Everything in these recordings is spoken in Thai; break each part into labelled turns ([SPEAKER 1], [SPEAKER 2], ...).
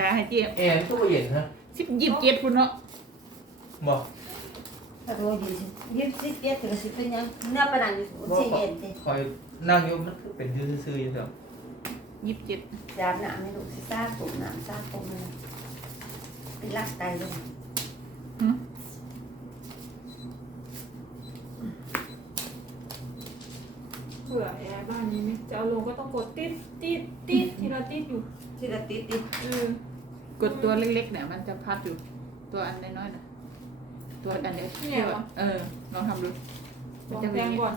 [SPEAKER 1] ให้เจี๊ยบ
[SPEAKER 2] แอร์ก็บ่เย็นฮะ
[SPEAKER 1] 27คุณเนาะ
[SPEAKER 2] บอก
[SPEAKER 3] ถ้ารู้ยี่สิบเจ็ดถึงสิบเป็นยังเนื้อปนังอยู่เชียงเย็นดิ
[SPEAKER 2] คอยนั่งอยู่มันคือเป็นซื่อๆอยู่ครับ
[SPEAKER 1] 27
[SPEAKER 3] จามหนามให้ลูกสิซ่าตุ่มหนามซ่าตุ่มเลยเป็นลักไตเลย
[SPEAKER 1] หึ
[SPEAKER 4] เผื่อไอ้บ้านนี้ไหมจะเอาลงก็ต้องกดติดทีละติดอยู่
[SPEAKER 3] ที่ละติดติด
[SPEAKER 1] กดตัวเล็กๆเนี่ยมันจะพัดอยู่ตัวอันน้อยๆน่ะตัวอันเดียวลองทำดู
[SPEAKER 4] ลองแทงก่อน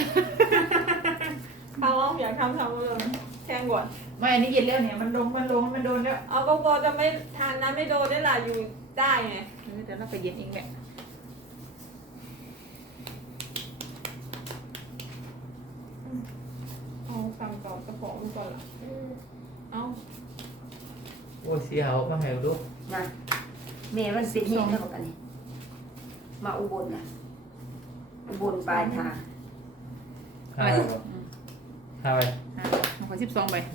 [SPEAKER 4] เขาอยากทำเลยแทงก่อน
[SPEAKER 1] ไม่อันนี้เย็นแล้วเนี่ยมันลงมันโดนแล้ว
[SPEAKER 4] เอาก็พอจะไม่ทานนั้นไม่โดนได้ล่ะอยู่ได้ไง
[SPEAKER 1] แต่เราไปเย็นเองแหละ
[SPEAKER 4] เอาคำตอบกระป๋องก่อนล่ะเอา
[SPEAKER 2] โอ้ยเสียวมาให้ดู
[SPEAKER 3] นะแม่มันเป็นเฮงแล้วบอกกันนี่มาอุบลนะอุบลปลายทาง
[SPEAKER 2] หาไปบ่หาไป
[SPEAKER 1] เอาขอ12ใบ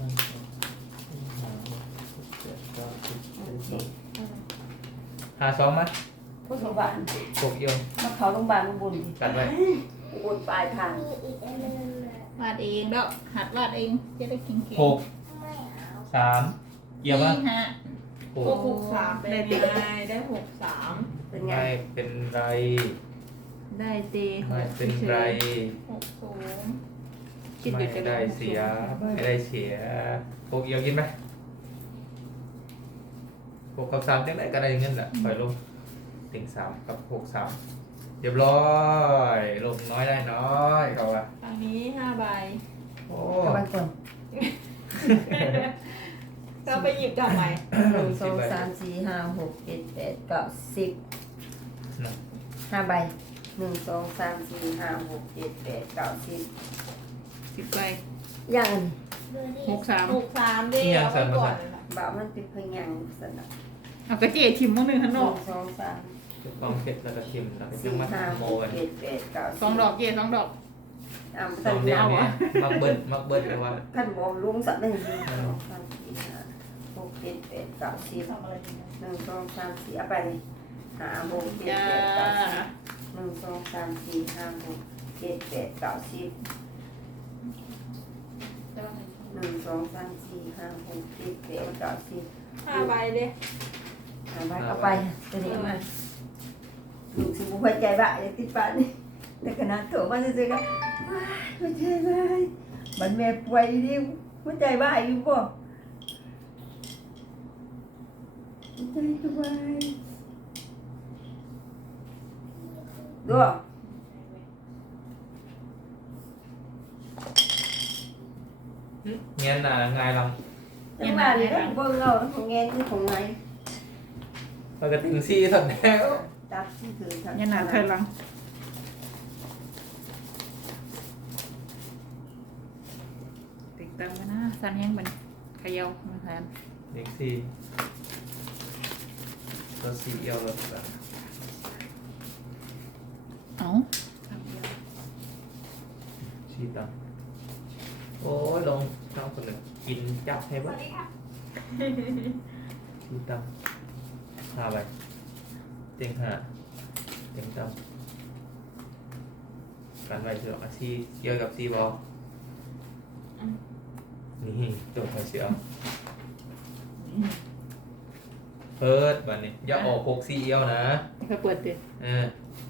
[SPEAKER 2] หาสองมั้ย
[SPEAKER 3] พุทธบาล
[SPEAKER 2] ตกเอียว
[SPEAKER 3] มาเขาโรงพยาบาลอุบลดิ
[SPEAKER 2] กันไว้
[SPEAKER 3] อุบลปลายทาง
[SPEAKER 1] วาดเองแล้วหัดวาดเองจะได้เก่งๆ
[SPEAKER 2] หกสามเกี่ยวมั้ย
[SPEAKER 1] ฮะ
[SPEAKER 2] ห
[SPEAKER 4] ก็
[SPEAKER 2] ก
[SPEAKER 4] 63เป็นไงได้63
[SPEAKER 3] เป็นไง
[SPEAKER 2] ไม่เป็นไร
[SPEAKER 1] ได้เต
[SPEAKER 2] ไม่เป็นไร
[SPEAKER 4] 60
[SPEAKER 1] คิดอ
[SPEAKER 2] ไม่
[SPEAKER 1] ยู่จะ
[SPEAKER 2] ได้เสียไม่ได้เสียหกเอียวกินไหมหกกับสามจังได้ก็ได้เงินแหละปล่อยลงติ่งสามกับหกสามเรียบร้อยลงน้อยได้น้อยเขาว่า
[SPEAKER 4] ทางนี้5 ใบ
[SPEAKER 2] โอ้
[SPEAKER 3] กลับบ้านก่อน
[SPEAKER 4] ก็ไปหยิบทำไม
[SPEAKER 3] หนึ่งสองสามสี่ห้าหกเจ็ดแปดเก้าสิบ5 ใบหนึ่งสองสามสี่ห้าหกเจ็ดแปดเก้าสิบ
[SPEAKER 1] 10ใบ
[SPEAKER 3] ยัง
[SPEAKER 1] 63
[SPEAKER 4] 63ดิเอาไปก่อน
[SPEAKER 3] บ่าวมันเป็นพยังสนะ
[SPEAKER 1] เอากระเจี๊ยทิมมื้อนึงข้าง
[SPEAKER 3] ห
[SPEAKER 1] น
[SPEAKER 3] นึ่
[SPEAKER 1] อก
[SPEAKER 3] งสองสาม
[SPEAKER 2] จุดต้องเผ็ดแล้วก็ชิมแล้วก็ยั
[SPEAKER 3] สี่
[SPEAKER 2] งมา
[SPEAKER 3] ห้า
[SPEAKER 2] โม
[SPEAKER 3] หก
[SPEAKER 2] กัน
[SPEAKER 3] เจ็ดแปดเก้าสิบ
[SPEAKER 1] 2 ดอกเจี๊ย2 ดอก
[SPEAKER 3] อ่า
[SPEAKER 2] ส
[SPEAKER 3] ตั
[SPEAKER 2] อง
[SPEAKER 3] น
[SPEAKER 2] เดีย
[SPEAKER 3] ยาวว
[SPEAKER 2] นี้มักเบิ้ลเลยว่า
[SPEAKER 3] ขั้นบอมลุงสัตว์หนึ่งสองสามสี่ห้าหกเจ็ดแปดเก้าสิบ
[SPEAKER 4] ทำอะไรดีนะ
[SPEAKER 3] หนึ่งสองสามสี่เอาไปเลยห้าหกเจ็ด
[SPEAKER 1] จ้า
[SPEAKER 3] แปดเก้าสิบหนึ่งสองสามสี่ห้าหกเจ็ดแปดเก้าสิบหนึ่งสองสามสี่ห้าหกเจ็ดแปดเก้าสิบ
[SPEAKER 4] 5 ใบดิ
[SPEAKER 3] เอาไปเอาไปตัวนี้มาลูกสิบุหัวใจบ้าอย่าติดปานนี่แต่ขนาดโถมาซื้อๆก็หัวใจบ้ามันแม่ป่วยดิหัวใจบ้าอยู่บ่หัวใจจะวายดู
[SPEAKER 2] เงี้ยน่ะง่ายล
[SPEAKER 3] ยังว่านี่นะเบิ่งเอาของแงนคือของไง
[SPEAKER 2] ำปกติซี่สัตว์แล้ว
[SPEAKER 3] จับที่คือทาง
[SPEAKER 1] ยันหนาเธอหลังติดตามกันนะสันแห้งมันเขย่ามาแทน
[SPEAKER 2] เด็กซี่ตัวซี่เอียวแบบ
[SPEAKER 1] เอ้า
[SPEAKER 2] ซี่ตังโอ้ยลงช่องคนหนึ่งกินจับให้บ้างซี่ตังหาไปเต็งหาเต็งตังการไปเสือกอาซี่เกี่ยวกับซี่บอลนี่จบมาเสียเปิดบันนี้อย่าออกหกซี่เอียวนะ
[SPEAKER 1] เขาเปิดดิ
[SPEAKER 2] เออ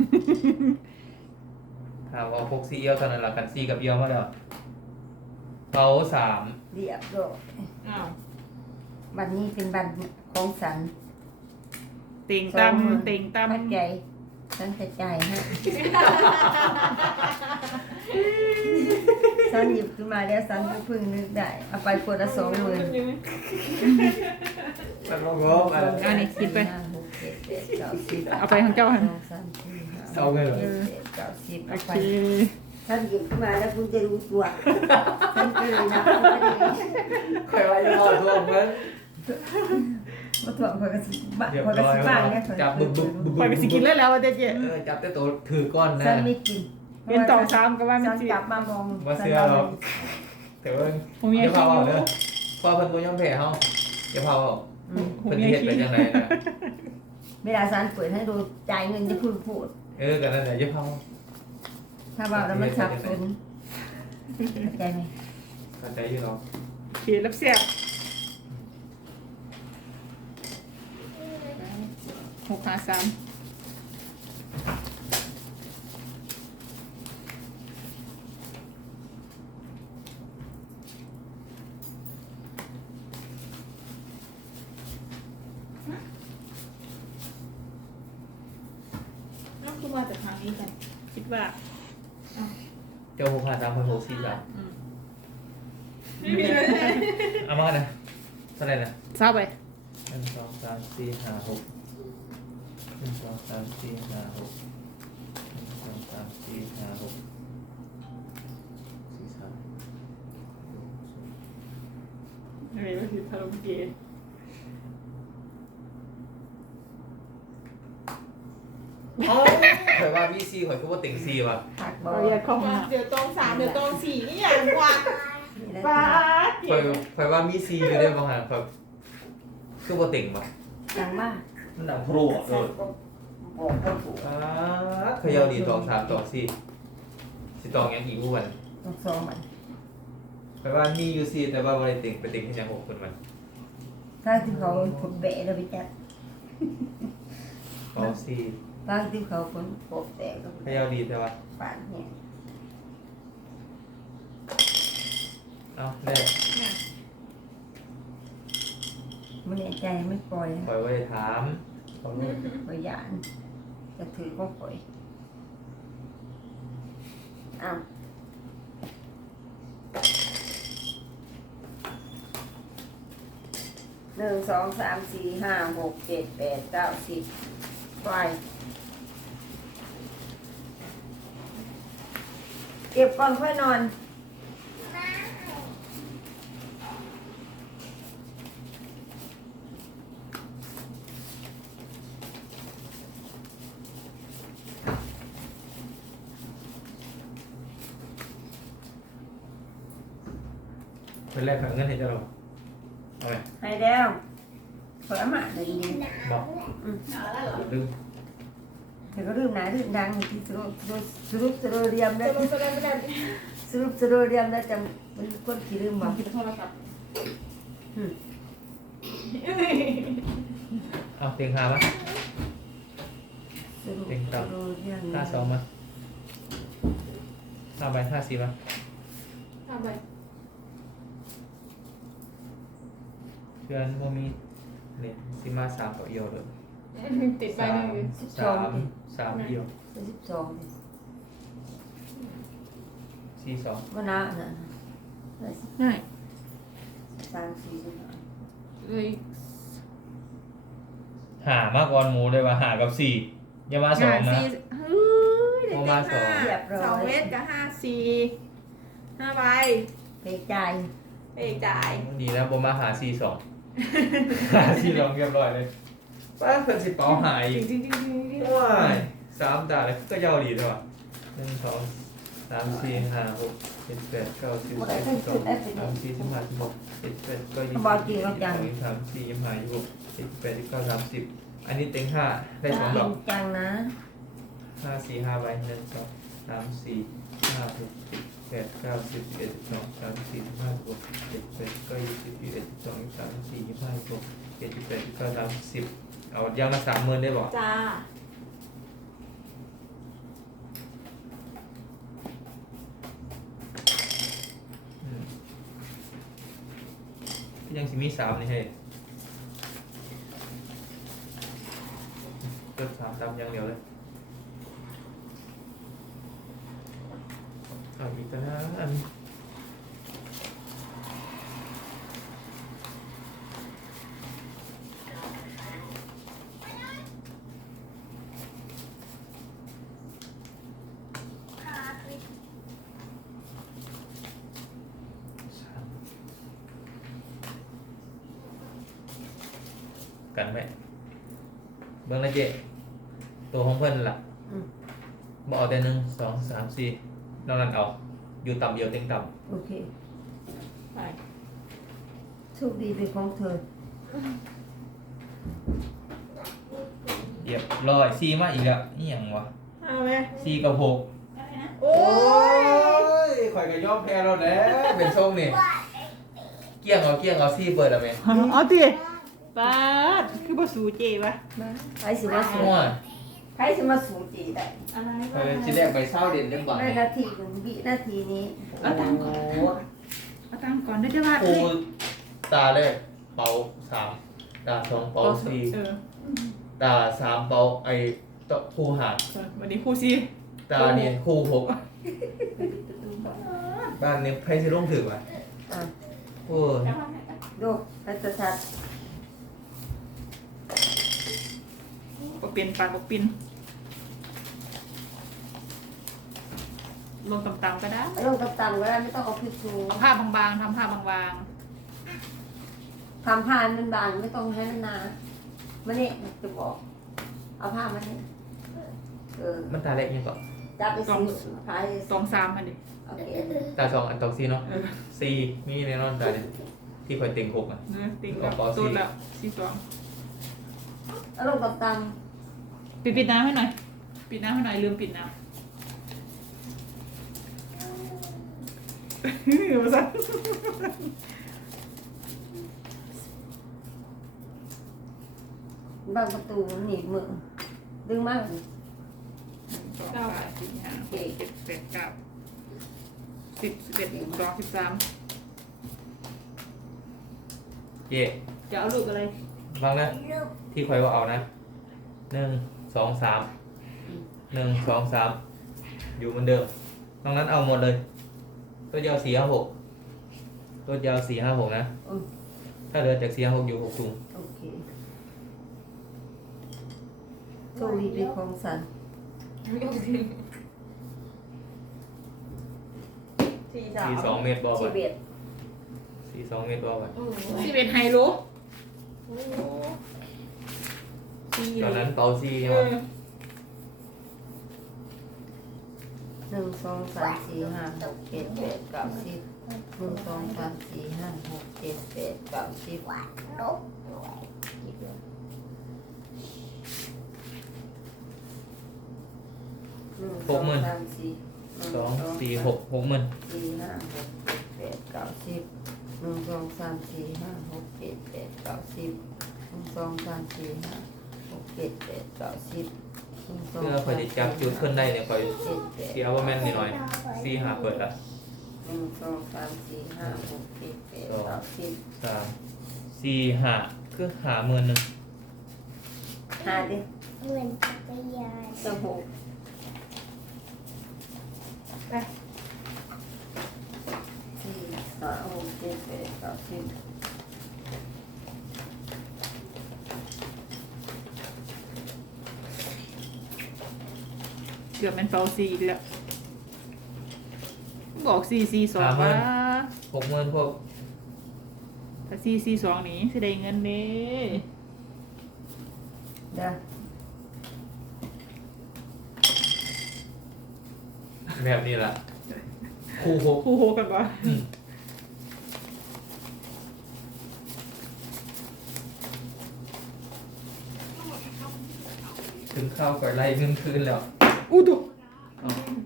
[SPEAKER 2] ถามว่าพกซีเอียวเท่านั้นละกันซีกับเอียวมาแล้วเขาสาม
[SPEAKER 3] เรียบร้อย
[SPEAKER 4] อ้าว
[SPEAKER 3] วันนี้เป็นวันของสัน
[SPEAKER 1] เต็งตำเต็งต
[SPEAKER 3] พัดใจสันจะจ่ายฮะสันหยิบขึ้นมาแล้วสันก็เพิ่งนึกได้เอาไปคนละ20,000
[SPEAKER 2] แล้วก็งงอ่ะ
[SPEAKER 1] อันนี้คิดไป
[SPEAKER 3] ห้าหกเจ็ดแปดเก้าสิบ
[SPEAKER 1] เอาไปของเจ้าหัน
[SPEAKER 3] สองสามสี่ห้า
[SPEAKER 2] เอาไงเหรอ
[SPEAKER 3] เจ็ดแปดเก้าสิบ
[SPEAKER 1] โอ
[SPEAKER 3] เอา
[SPEAKER 1] เค
[SPEAKER 3] ไปท่านหยิบขึ้นมาแล้วคุณจะรู้ตัวท่านก็เลยนับเอาไปเลย
[SPEAKER 2] ใครว่าจะเอาทวงมั้ง
[SPEAKER 3] มาถ่วงพอกระสิบ
[SPEAKER 2] เรียบ
[SPEAKER 3] พอกระ
[SPEAKER 2] ร้อย
[SPEAKER 3] สิบ้างเนี่ย
[SPEAKER 2] จับบึกบึกบึก
[SPEAKER 1] ไปไปสิกินแล้วแล้วเจ๊เจ๊
[SPEAKER 2] จับแต่ตัวถือก้อนนะ
[SPEAKER 3] สันไม่กิน
[SPEAKER 1] เป็นต่อซ้ำก็ว่ามัน
[SPEAKER 3] สัน
[SPEAKER 1] สิ
[SPEAKER 3] กลับมามอง
[SPEAKER 2] ว่าเสื้อหรอกแต่ว่า
[SPEAKER 1] ผมยัง
[SPEAKER 2] จะ
[SPEAKER 1] คิ
[SPEAKER 2] เผา
[SPEAKER 1] ดอ
[SPEAKER 2] เอา
[SPEAKER 1] ยู่
[SPEAKER 2] เด้อพอเพิ่นบ่ยอมแพ้เฮาจะเผาเอา
[SPEAKER 3] มอืม
[SPEAKER 1] หู
[SPEAKER 2] เป็น
[SPEAKER 1] เมีย
[SPEAKER 2] เฮ็ด
[SPEAKER 1] ขี้
[SPEAKER 2] เป็นยังไงนะ
[SPEAKER 3] เวลาสารเปิดให้ดูจ่ายเงินจะพูด
[SPEAKER 2] กันนั่นแหละเยอะเข้า
[SPEAKER 3] ถ้าบอกแล้วมันสับสนเข้าใจไหม
[SPEAKER 2] เข้าใจอยู่เนาะ
[SPEAKER 1] เขียนรับเสียบ653
[SPEAKER 4] น้องคือมาจากทางนี้กัน
[SPEAKER 1] คิดว่า
[SPEAKER 2] เจ้า653คน643
[SPEAKER 1] อืม
[SPEAKER 4] ไม่มีเลย
[SPEAKER 2] เอามากันนะเท่าไหร่นะ
[SPEAKER 1] เศร้าไป
[SPEAKER 2] 1 2 3 4 5 6 1 2 3 4 5 6 1 2 3 4 5 6 4 3
[SPEAKER 1] อะไรก็คือพาราเกย์
[SPEAKER 2] อ๋อข่อยว่ามีซีข่อยก็ว่าติ่งซีว่ะ
[SPEAKER 3] หักบอ
[SPEAKER 1] เรา
[SPEAKER 3] ล
[SPEAKER 1] อยากเข้ามา
[SPEAKER 4] เดี๋ยวตอง3เดี๋ยวตอง4นี่อย่างกว่า
[SPEAKER 3] นี่แหละ
[SPEAKER 1] ป้า
[SPEAKER 2] ข่อยว่ามีซีอยู่ได้บางหางข่อยคือว่าติ่งป่ะ
[SPEAKER 3] จังมาก
[SPEAKER 2] มันหนังพรูอ่ะ
[SPEAKER 3] ใส่ก็บอกก็ถูก
[SPEAKER 2] เขย่าดีตอง3ตอง4สิตองยังอีกอ้วน
[SPEAKER 3] ต้องซ้อมมัน
[SPEAKER 2] ข่อยว่ามีอยู่ซีแต่ว่าบ่ได้ติ่งไปติ่งให้ยัง6คนมัน
[SPEAKER 3] ถ้าที่เขาผลแบะแล้วไปจัด
[SPEAKER 2] ตอง4
[SPEAKER 3] บางที่เขาผลปกแตกก็
[SPEAKER 2] เขย่าดีแต่ว่า
[SPEAKER 3] ปานเนี่ย
[SPEAKER 2] เอ้าได้
[SPEAKER 3] ไม่แน่ใจไม่ปล่อย
[SPEAKER 2] ข่อยว่าได้ถามขอรู้
[SPEAKER 3] ปล่อยยานจะถือก็ปล่อยอ้าว1 2 3 4 5 6 7 8 9 10ปล่อยเก็บก่อนค่อยนอน
[SPEAKER 2] เป็นแรกกับเงินให้เจ้าเราเอาไหม
[SPEAKER 3] ให้แล้วเปิดมาเลยดี
[SPEAKER 2] บอก
[SPEAKER 4] เอาแล้วเหรอ
[SPEAKER 2] ลืม
[SPEAKER 3] เดี๋ยวก็ลืมนะลืมดังที่สรุปเรียม
[SPEAKER 4] จะ
[SPEAKER 3] ได้
[SPEAKER 4] ลงแสดงไม่ได้
[SPEAKER 3] สรุปเรียมได้จำมันคนขี้ลืม
[SPEAKER 1] ม
[SPEAKER 3] บ่
[SPEAKER 1] องคิดโทรศัพท์
[SPEAKER 2] เอาเตียงหามา
[SPEAKER 3] สรุปเรียม
[SPEAKER 2] 52มา5ใบ54มา
[SPEAKER 4] ทำไป
[SPEAKER 2] เพื่อนบ่มีเนี่ยสิมา3ต่อเอียวเลย
[SPEAKER 4] ติดไปหนึ่งเลย
[SPEAKER 2] 3เอียว
[SPEAKER 3] 12
[SPEAKER 2] 42
[SPEAKER 3] ก็น่าน่ะ
[SPEAKER 1] ง่าย
[SPEAKER 3] 3 4
[SPEAKER 1] เลย
[SPEAKER 2] หามาก่อนหมูเลยว่าหากับ4อย่ามา2
[SPEAKER 1] ง่าย
[SPEAKER 2] นะ
[SPEAKER 1] สิเฮ้ยเด็ก
[SPEAKER 2] โมมาสอง
[SPEAKER 1] ๆ
[SPEAKER 3] เรียบร้อย
[SPEAKER 4] 2 เมตรกับ5 4 5ใบ
[SPEAKER 3] ไปจ่าย
[SPEAKER 4] เอกจ่าย
[SPEAKER 2] ดีนะบ่มาหา42หา42เรียบร้อยเลยป้าเพิ่นสิเป๋าหาย
[SPEAKER 4] จ
[SPEAKER 2] อี
[SPEAKER 4] ริ
[SPEAKER 2] ก
[SPEAKER 4] งจริงจริงจริงจริง
[SPEAKER 2] ว้าย3ตาเลยก็ยาวดีด้วยว่ะ1 2 3 4 5 6 7 8 9 10 11 12 13 14 15 16 17 18 19 20 22 23 24 25 26 27 29 30อันนี้เต็ง5ได้2ดอก
[SPEAKER 3] จังนะ
[SPEAKER 2] 5 4 5ใบ1 2 3 4 5 6 7 8 9 10 11 12 13 14 15 16 17 18 19 20 21 22 23 24 25 26 27 28 29 30เอายาวมา30,000ได้บ่
[SPEAKER 4] จ้า
[SPEAKER 2] ยังสิมี3นี่ให้เกิด3ดำอย่างเดียวเลยเอาอีกแล้วนะอันกันไหมเบิ่งและเจตัวของเพิ่นล่ะบ่เอาแต่1 2 3 4นอกนั้นเอาอยู่ต่ำเดียวเต็งต่ำ
[SPEAKER 3] โอเค
[SPEAKER 4] ไป
[SPEAKER 3] โชคดีเป็นของเธอ
[SPEAKER 2] เรียบร้อยซีมาอีกแล้วนี่ยังวะ
[SPEAKER 4] เอาไหม
[SPEAKER 2] ซีกับหก
[SPEAKER 4] โอ้
[SPEAKER 2] โอ้
[SPEAKER 4] ย
[SPEAKER 2] ยข่อยก็ยอมแพ้แล้วแหละเป็นส้มนี่เกี้ยงเอาซีเปิดแล้วไหม
[SPEAKER 1] เอาดิปาดคือบ่สูเจวะ
[SPEAKER 3] ใครสิมาสู
[SPEAKER 2] มั่ว
[SPEAKER 3] ใครสิมาสูจีได้
[SPEAKER 4] อะไร
[SPEAKER 2] เออชิ้นแรกไปเศร้าเด่นจังบ่
[SPEAKER 3] ในนาทีหนึ่งวินาทีนี้
[SPEAKER 1] เอาตังค์ก่อน
[SPEAKER 3] โอ้โห
[SPEAKER 1] เอาตังค์ก่อนได้จะว่า
[SPEAKER 2] ครูตาเลยเป่าสามตาสองเป่าสี่
[SPEAKER 1] เออ
[SPEAKER 2] ตาสามเป่าไอ้ตะครูหาด
[SPEAKER 1] วันนี้ครูซี
[SPEAKER 2] ตาเนี่ยครูหกบ้านนี้ใครจะลงถึงวะ
[SPEAKER 3] อ่ะ
[SPEAKER 2] โอ้ย
[SPEAKER 3] ดูรัชชัด
[SPEAKER 1] บ่เปลี่ยนปากบ่ปินลงต่ำๆก็ได้
[SPEAKER 3] ลงต่ำๆก็ได้ไม่ต้องเอาพริกชู
[SPEAKER 1] เอาผ้าบางๆทำผ้าบาง
[SPEAKER 3] ทำผ้ามันบางไม่ต้องให้มันหนามาเนี่ยจะบอกเอาผ้ามาเนี่ยเออ
[SPEAKER 2] มันตาเล็กยังก่อน
[SPEAKER 3] จับไปซื้อผ้าให้
[SPEAKER 1] ๆตอง3อันดิ
[SPEAKER 3] โอเค
[SPEAKER 2] ตาสองอันตอกซีเนาะซีมีแน่นอนตาเนี่ยที่คอยเต็งหกอ่ะ
[SPEAKER 1] เนื้อติ๊กแล้ว
[SPEAKER 2] เอาปอซี่
[SPEAKER 1] ตูดแล้วซีสอง
[SPEAKER 3] เอาลงต่
[SPEAKER 1] ปิดน้ำให้หน่อย ปิดน้ำให้หน่อยลืมปิดน้ำมาซะ
[SPEAKER 3] ำบางประตูหนีบมือดึงมาก
[SPEAKER 1] 2 3 4 5 6 7 8 9 10 11 12 13
[SPEAKER 2] เย่
[SPEAKER 1] จะเอาลูกอะไร
[SPEAKER 2] บางนะที่คอยว่าเอานะ1 2 3 1 2 3อยู่เหมือนเดิมตรงนั้นเอาหมดเลยตัวยาว4 5 6ตัวยาว4 5 6นะ
[SPEAKER 3] อืม
[SPEAKER 2] ถ้าเหลือจาก4 5 6อยู่6ถุง
[SPEAKER 3] โอเคโชวีเป็นของสัน
[SPEAKER 2] 42 เมตรบอก
[SPEAKER 3] ชี
[SPEAKER 2] ว่า
[SPEAKER 3] เบียด
[SPEAKER 2] 42 เมตรบอกว่า
[SPEAKER 1] 11ไฮโลซี
[SPEAKER 2] ตอนนั้นเป่าซี
[SPEAKER 1] เอ
[SPEAKER 2] มา
[SPEAKER 1] อ
[SPEAKER 3] 1 2 3 4 5 6 7 8 9 10 1 2 3 4 5 6 7 8 9 10
[SPEAKER 2] หกหมื่น
[SPEAKER 3] สามสี่
[SPEAKER 2] 2 4 6 60,000
[SPEAKER 3] สี่ห้าหกเจ็ดแปดเก้าสิบหนึ่งสองสามสี่ห้าหกเจ็ดแปดเก้าสิบหนึ่งสองสามสี่ห้าหกเจ็ดแปดเก้าสิบหนึ่งสอง
[SPEAKER 2] เพื่อคอยจะจับจุดขึ้นได้เนี่ยคอย
[SPEAKER 3] เจ็ดแปด
[SPEAKER 2] เสียว่าแม่นนิดหน่อยซีหาเปิดละ
[SPEAKER 3] หนึ่งสองสามสี่ห้าหกเจ็ดแปดเก้าสิบ
[SPEAKER 2] 3 4 5คือหาหมื่นหนึ่ง
[SPEAKER 3] ห้าดิ
[SPEAKER 5] เหมือนจักรยาน
[SPEAKER 3] สหก
[SPEAKER 1] ไป
[SPEAKER 3] สี่ห้าหกเจ็ดแปดเก้าสิบ
[SPEAKER 1] เกือบเป็นเปาซีอีกแล้ว บอก4 4 2ว่า
[SPEAKER 2] 60,000พวก
[SPEAKER 1] ถ้า4 4 2นี้สิได้เงินเด้
[SPEAKER 3] เดี๋ยว
[SPEAKER 2] แบบนี้ล่ะคู่หก
[SPEAKER 1] คู่โฮกันปะ
[SPEAKER 2] ถึงเข้าก่อยไล่เงินคืนแล้ว
[SPEAKER 1] อู้ดู
[SPEAKER 2] เอา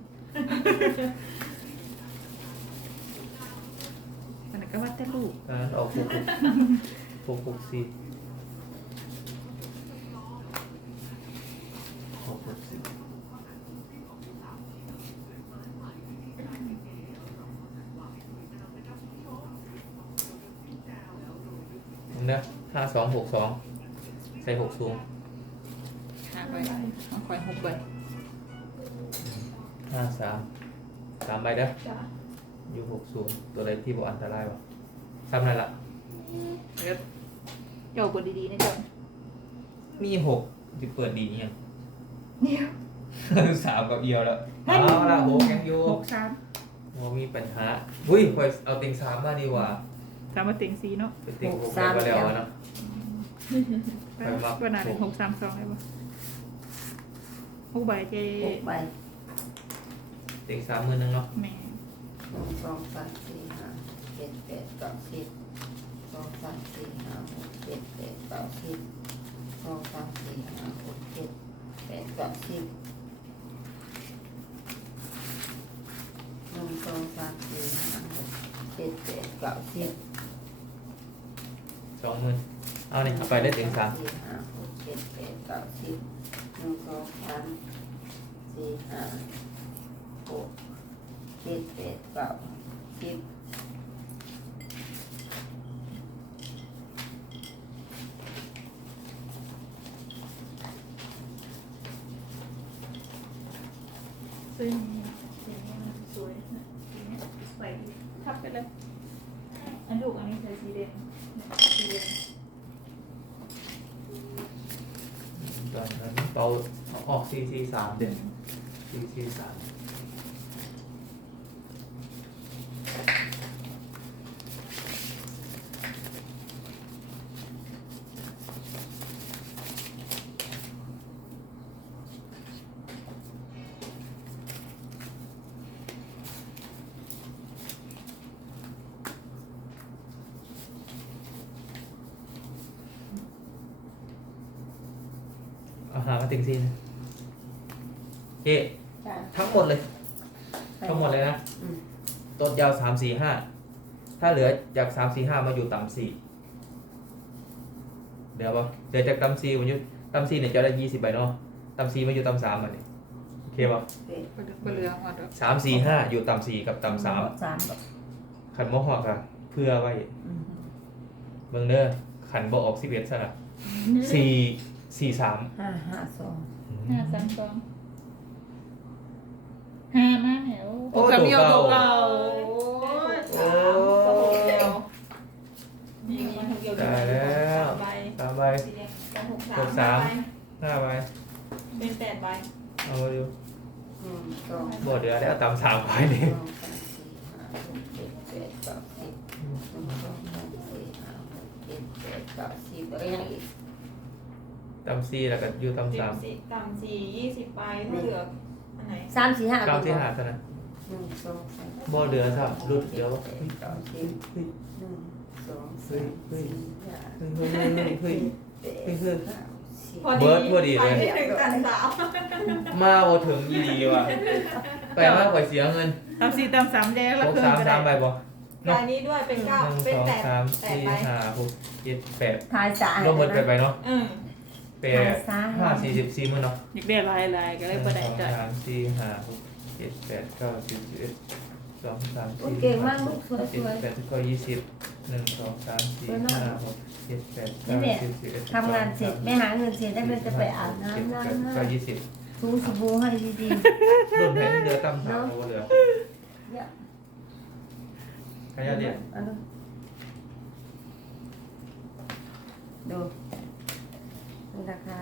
[SPEAKER 1] อันนั้นก็ว่าแต่ลูก
[SPEAKER 2] ตอนนั้นออก6 6 4 เนี่ย5262ใส่6สูง
[SPEAKER 1] หาไปเอาคอย6ใบ
[SPEAKER 2] 3ใบเด้อ
[SPEAKER 4] จ้ะ
[SPEAKER 2] อยู่6สูงตัวใดที่บ่อันตรายวะซ้ำนั่นล่ะ
[SPEAKER 1] เดี๋ยวเจ้าเปิดดีๆนะเจ้า
[SPEAKER 2] มี6ที่เปิดดีเนี่ย
[SPEAKER 1] เนี่ย
[SPEAKER 2] 3กับเอียวแล้วเอาละ6ยังอยู่
[SPEAKER 1] 6 3
[SPEAKER 2] บ่มีปัญหาอุ้ยคอยเอาติง3มาดีกว่า
[SPEAKER 1] 3มาเต็ง4เนาะ
[SPEAKER 2] ไปติง6ไปแล้วอะเนาะ ไปมา
[SPEAKER 1] วันนั้น6 3 2ได้ปะ6ใบเจ
[SPEAKER 3] หกใบ
[SPEAKER 2] ติง3มื้อนึงเนาะ
[SPEAKER 1] แม่
[SPEAKER 3] หนึ่งสองสามสี่ห้าเจ็ดแปดเก้าสิบสองสามสี่ห้าหกเจ็ดแปดเก้าสิบหสองสามสี่ห้าหกเจ็ดแปดเก้าสิบหนึ่งสองสามสี่ห้าหกเจ็ดแปดเก้าสิบ
[SPEAKER 2] 20,000เอานี่เอาไปได้ถึง3
[SPEAKER 3] สี่ห้าหกเจ็ดแปดเก้าสิบหนึ่งสองสามสี่ห้าหกเจ็ดแปดเก้าสิบ
[SPEAKER 1] ซึ่งสีนี้มันสวยนะสีนี้สวยดีทับไปเลยอันลูกอันนี้ใส่สีแดงเนี่ยสีแดง
[SPEAKER 2] ตอนนั้นเบาออก443เด่น443เอาหามาติงซีนะเอ๊
[SPEAKER 3] จ้ะ
[SPEAKER 2] ทั้งหมดเลย ทั้งหมดเลยนะ
[SPEAKER 3] อืม
[SPEAKER 2] ต้นยาว345ถ้าเหลือจาก345มาอยู่ต่ำ4เดี๋ยวปะเหลือจากต่ำ4มันอยู่ต่ำ4เนี่ยจะได้20ใบเนาะต่ำ4มาอยู่ต่ำ3อ่ะนี่โอเคปะ
[SPEAKER 1] ก็เหลือหอด
[SPEAKER 2] 345อยู่ต่ำ4กับต่ำ3
[SPEAKER 3] สามแบบ
[SPEAKER 2] ขันบ่หอกอะเพื่อไว้
[SPEAKER 3] อืม
[SPEAKER 2] เบิ่งเด้อขันบ่ออก11ซะละ443
[SPEAKER 3] 552
[SPEAKER 1] 532 5มาแล้ว
[SPEAKER 2] โอ้
[SPEAKER 1] กับเดียว
[SPEAKER 2] ตัว
[SPEAKER 1] ตัว
[SPEAKER 2] เก่า
[SPEAKER 1] เก่า
[SPEAKER 2] โอ้
[SPEAKER 4] นี่มันถูกเกี่ยว
[SPEAKER 2] ตายแล้ว
[SPEAKER 4] ใบ
[SPEAKER 2] 3ใบ
[SPEAKER 4] สีแดงกับหก
[SPEAKER 2] หก
[SPEAKER 4] สา
[SPEAKER 2] สาม
[SPEAKER 4] ม
[SPEAKER 2] 5ใบ
[SPEAKER 4] เป็น8ใบ
[SPEAKER 2] เอาไปดู
[SPEAKER 3] สอง
[SPEAKER 2] บ่เหลือได้เอาต่ำ3ใบนี่
[SPEAKER 3] สองสามสี่ห้าหกเจ็ดแปดเก้าสิบหนึ่งสองสามสี่ห้าหกเจ็ดแปดเก้าสิบแล้วยังอีก
[SPEAKER 2] ต่ำ4แล้วก็อยู่ต่ำ3
[SPEAKER 4] ต่ำ4 20ใบถ้าเหลืออันไหน
[SPEAKER 3] สามสี่ห้า
[SPEAKER 2] เก้าที่หาซะนะ
[SPEAKER 3] หนึ่งสองสาม
[SPEAKER 2] บ่เหลือครับรุดเดี๋ยว
[SPEAKER 3] แปดเก้าสิบ
[SPEAKER 2] เฮ้ย
[SPEAKER 3] หนึ่งสองสามสี่ห้า
[SPEAKER 2] เฮ้ยเฮ้ยเฮ้ยเฮ้ย
[SPEAKER 3] แปดเก้าสิบ
[SPEAKER 4] พอ
[SPEAKER 2] เบิร์ดพอดีเลย
[SPEAKER 4] ไปที่หนึ่งตันสาม
[SPEAKER 2] มาบ่ถึงอีดีว่ะไปมากกว่าเสียเงิน
[SPEAKER 1] ตาม4ตาม3แดงแล้ว
[SPEAKER 2] 6
[SPEAKER 1] เพิ่มก็ได้
[SPEAKER 2] 3 3ใบบ่
[SPEAKER 4] ใบนี้ด้วยเป็นเก้า
[SPEAKER 2] 1
[SPEAKER 4] เป็น
[SPEAKER 2] 2
[SPEAKER 4] แปด
[SPEAKER 2] 3
[SPEAKER 4] แปด
[SPEAKER 2] 4
[SPEAKER 4] ใบ
[SPEAKER 2] 5 6 7 8
[SPEAKER 3] ทายสาย
[SPEAKER 2] รวมหมดไปเนาะ
[SPEAKER 4] อืม
[SPEAKER 2] 8 5 40 มื้อเนาะ
[SPEAKER 1] อยากได้ลายก็เลยบ่ได้จ้ะ
[SPEAKER 2] 1 2 3 4 5 6 7 8 9 10 11 2 3
[SPEAKER 3] โอ้ย
[SPEAKER 2] 4
[SPEAKER 3] เก่งมากลูกสวย
[SPEAKER 2] 7
[SPEAKER 3] สวย
[SPEAKER 2] 8 9 20 1 2 3 4 5 6 7 8
[SPEAKER 3] นี่แหละ
[SPEAKER 2] 9 10 11
[SPEAKER 3] ทำงานเสร็จไม่หาเงินเสร็จแล้วก็จะไปอาบน้ำล้างหน้า
[SPEAKER 2] 9 20
[SPEAKER 3] ถูสบู่ให้ดี
[SPEAKER 2] รุ่นแผ่นเรือตำถามเอาเหลือ
[SPEAKER 3] ๆเนี่ย
[SPEAKER 2] ขยันเนี่ย
[SPEAKER 3] เอาดูดูนี่ราคา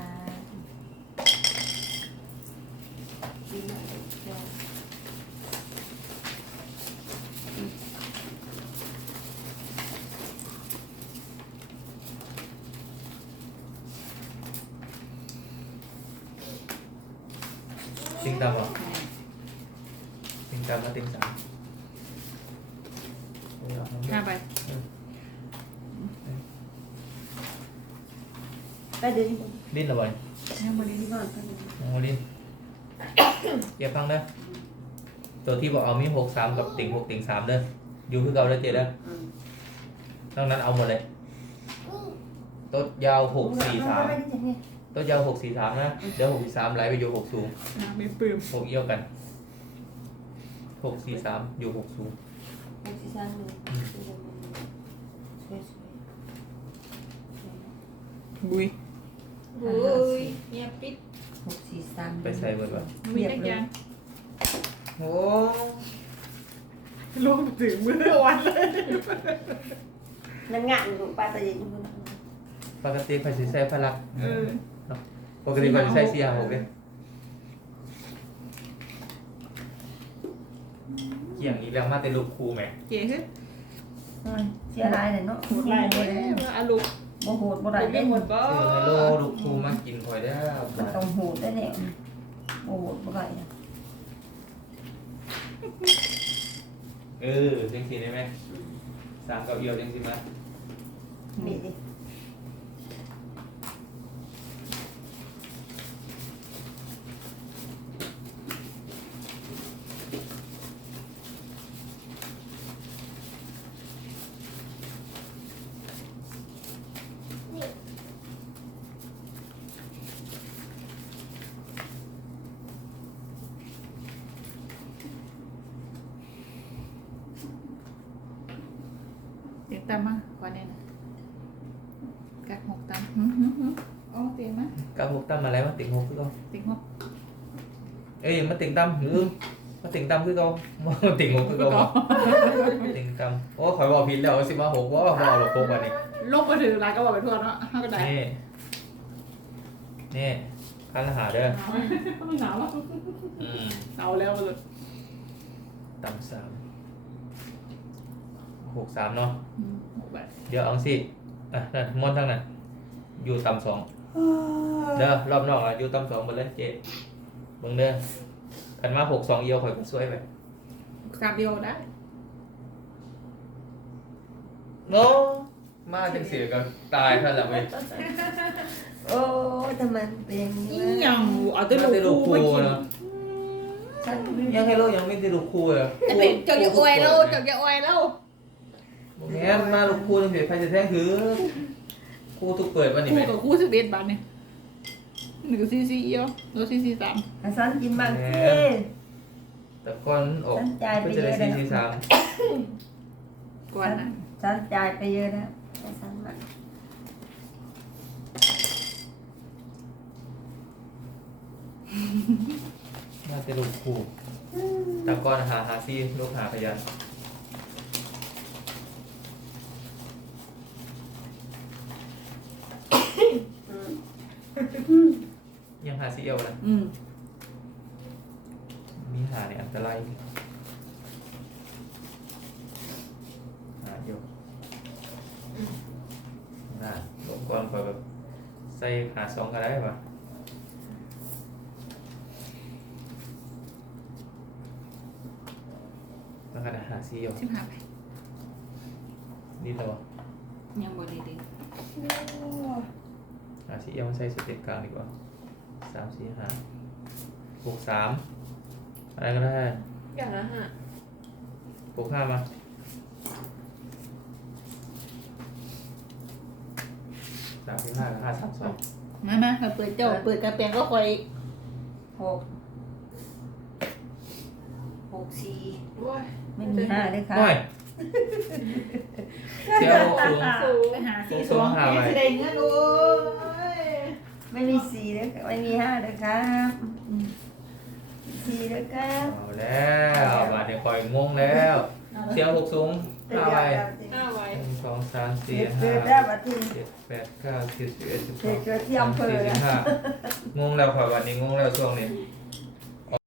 [SPEAKER 3] ดีมากเลยเจ้า
[SPEAKER 2] ติงตามเหรอติงตามมาติงสาม
[SPEAKER 1] 5ใบ
[SPEAKER 3] ไปเดิน
[SPEAKER 2] ลิ้นละบ่อย
[SPEAKER 1] ยังบ่ได้
[SPEAKER 3] ที่บ้านไปเดิน
[SPEAKER 2] น้องลิ้นเก็บฟังเด้อตัวที่บอกเอามี63กับติง6ติง3เด้ออยู่คือเก่าเด้อเจ๊เด้อ
[SPEAKER 3] อืม
[SPEAKER 2] นอกนั้นเอาหมดเลยต้นยาว643
[SPEAKER 3] เอาไปดิจ้ะเนี่ย
[SPEAKER 2] ต้นยาว643นะเดี๋ยว643ไหลไปอยู่6สูง
[SPEAKER 1] ไม่ปลื้ม
[SPEAKER 2] 6เอี้ยวกัน643อยู่6สูง
[SPEAKER 3] หกสี่สามหนึ่งสวย
[SPEAKER 1] บุย
[SPEAKER 4] โอ้ยเงียบปิด
[SPEAKER 3] ๆหกสี่สาม
[SPEAKER 2] ไปใส่เบิดวะ
[SPEAKER 1] มีจักอย่าง
[SPEAKER 2] โอ้
[SPEAKER 1] ลงถึงมื้อวันเลย
[SPEAKER 3] นั่งงานอยู่ปลาตะเย็นอยู่คน
[SPEAKER 2] ปกติใครสิใส่พลัก
[SPEAKER 1] เออ
[SPEAKER 2] ปกติใครสิใส่4 6เด้เกี่ยงอีกแล้วมาแต่ลูกครูแหม
[SPEAKER 1] เก๋คือ
[SPEAKER 3] เสียรายเลยเนาะโหด
[SPEAKER 1] ลาย
[SPEAKER 3] บ่
[SPEAKER 1] เด้
[SPEAKER 3] ได้
[SPEAKER 1] ออาลูก
[SPEAKER 3] บ่โหดบ่ได้
[SPEAKER 1] ได้
[SPEAKER 3] เด้
[SPEAKER 1] หมดบ่
[SPEAKER 2] ซื้อไฮโลลูกครูมากินคอยได้ว
[SPEAKER 3] มันต้องโหดได้แน่บ่โหดบ่ได้นะ
[SPEAKER 2] เออจังสิได้ไหม3กับเอียวจังสิมา
[SPEAKER 3] มีดิ
[SPEAKER 1] เด็กตามมาก่อนเนี่ยนะกักหกตามอ๋อเตียงมา
[SPEAKER 2] กับหกตั้มอะไรมาติ่งหกคือเขา
[SPEAKER 1] ติงหก
[SPEAKER 2] เอ้ยมาติ่งตั้มลืมมาติ่งตั้มคือเขามาติ่งหกคือเขาติ่งตั้มโอ้ข่อยบอกผิดแล้วสิมาหกว่าบอกหลบหกวันนี้
[SPEAKER 1] ลบมาถือลายก็บอกไปทั่วเนาะห้าก็ได้
[SPEAKER 2] นี่คันหาเด้อ
[SPEAKER 1] ไม่หนาวอ่ะ
[SPEAKER 2] อืม
[SPEAKER 1] หนาวแล้วเลย
[SPEAKER 2] ต่ำสามหกสามเนาะ
[SPEAKER 1] หกใบ
[SPEAKER 2] เดี๋ยวเอาสิอ่ะนั่นมอนทั้งนั้นอยู่ต่ำสองเด้อรอบนอกอ่ะอยู่ต่ำสองหมดเลยเจ๊เบิ่งเด้อกันมา6 2เอียวข่อยก็สวยไป
[SPEAKER 1] สามเดียวได้
[SPEAKER 2] โน้มาจังเสียก็ตายท่านละเว้ย
[SPEAKER 3] โอ้ทำไมเป็นอย่างนี้
[SPEAKER 1] อี
[SPEAKER 3] วะ
[SPEAKER 1] หยังเอาตัว
[SPEAKER 2] มาแต่
[SPEAKER 1] ลู
[SPEAKER 2] ลู
[SPEAKER 1] ก
[SPEAKER 2] ก
[SPEAKER 1] คู่
[SPEAKER 2] คู่
[SPEAKER 1] มากิน
[SPEAKER 2] เนาะ
[SPEAKER 3] ฉัน
[SPEAKER 2] ยังให้ลูกยังไม่ได้ลูกคู่เลย
[SPEAKER 1] ไอ้เป็ดเจ้าอย่าอวยเราเจ้าอย่าอวยเรา
[SPEAKER 2] แม่นมาลูกคู่นึงเดี๋ยวใครจะแท้งคือคู่ทุกเปิดวันนี้
[SPEAKER 1] คู่
[SPEAKER 2] ไหม
[SPEAKER 1] กับคู่11 บาทเนี่ย1 4 4เอียวแล้ว4 4 3
[SPEAKER 3] ให้ฉันกินบ้างสิ
[SPEAKER 2] แต่ก่อนออก
[SPEAKER 3] ฉันจ่ายไป
[SPEAKER 2] ก็
[SPEAKER 3] เย
[SPEAKER 2] จะได้
[SPEAKER 3] อะแล้ว
[SPEAKER 2] 4 4 3
[SPEAKER 1] กวนนะ
[SPEAKER 3] ฉันจ่ายไปเยอะแล้วให้ฉันมา
[SPEAKER 2] น่าจะลูกคู่แต่ก่อนหาซี่ลูกหาพยันยังหาซี่เอวนะ มีหาเนี่ยอันตรายหาอยู่น่าลงก่อนไปแบบใส่หา2ก็ได้ปะแล้วก็หาซีอยู่
[SPEAKER 1] 15 ไป
[SPEAKER 2] นี่ตัว
[SPEAKER 1] ยังบ่ได้ดี
[SPEAKER 2] หาซีเอียวมันใส่สเต็ปกลางดีกว่า3 4 5 6 3อะไรก็ได้
[SPEAKER 4] อย่างละห้า
[SPEAKER 2] 6 5มา3 4 5กับ5 3 2
[SPEAKER 1] มาเราเปิดเจ้าเปิดกระแปงก็คอย
[SPEAKER 3] หกหกสี่
[SPEAKER 4] ว้าย
[SPEAKER 3] ไม่มีห้าเลยค่ะ
[SPEAKER 2] หน่อยเดี๋ยวสูง
[SPEAKER 4] สูง
[SPEAKER 1] ไปหา
[SPEAKER 2] สูงหาไว้
[SPEAKER 1] แสดงเงินโอ้ย
[SPEAKER 3] ไม่มีสี่เลยค่ะไม่มีห้าเลยครับสี่เลยครับ
[SPEAKER 2] เอาแล้วบาดเดี๋ยวคอยงงแล้วเที่ยว6สูง5ใบ
[SPEAKER 4] ห้าไว้
[SPEAKER 2] 1 2 3
[SPEAKER 3] เด็ก
[SPEAKER 2] 4
[SPEAKER 3] เกิด
[SPEAKER 2] 5
[SPEAKER 3] ได้บัดที
[SPEAKER 2] 7 8 9 10 11
[SPEAKER 3] เด็ก
[SPEAKER 2] 12
[SPEAKER 3] เกิดที่อำเภอ
[SPEAKER 2] 13 14 15งงแล้วข่อยวันนี้งงแล้วช่วงนี้
[SPEAKER 3] เ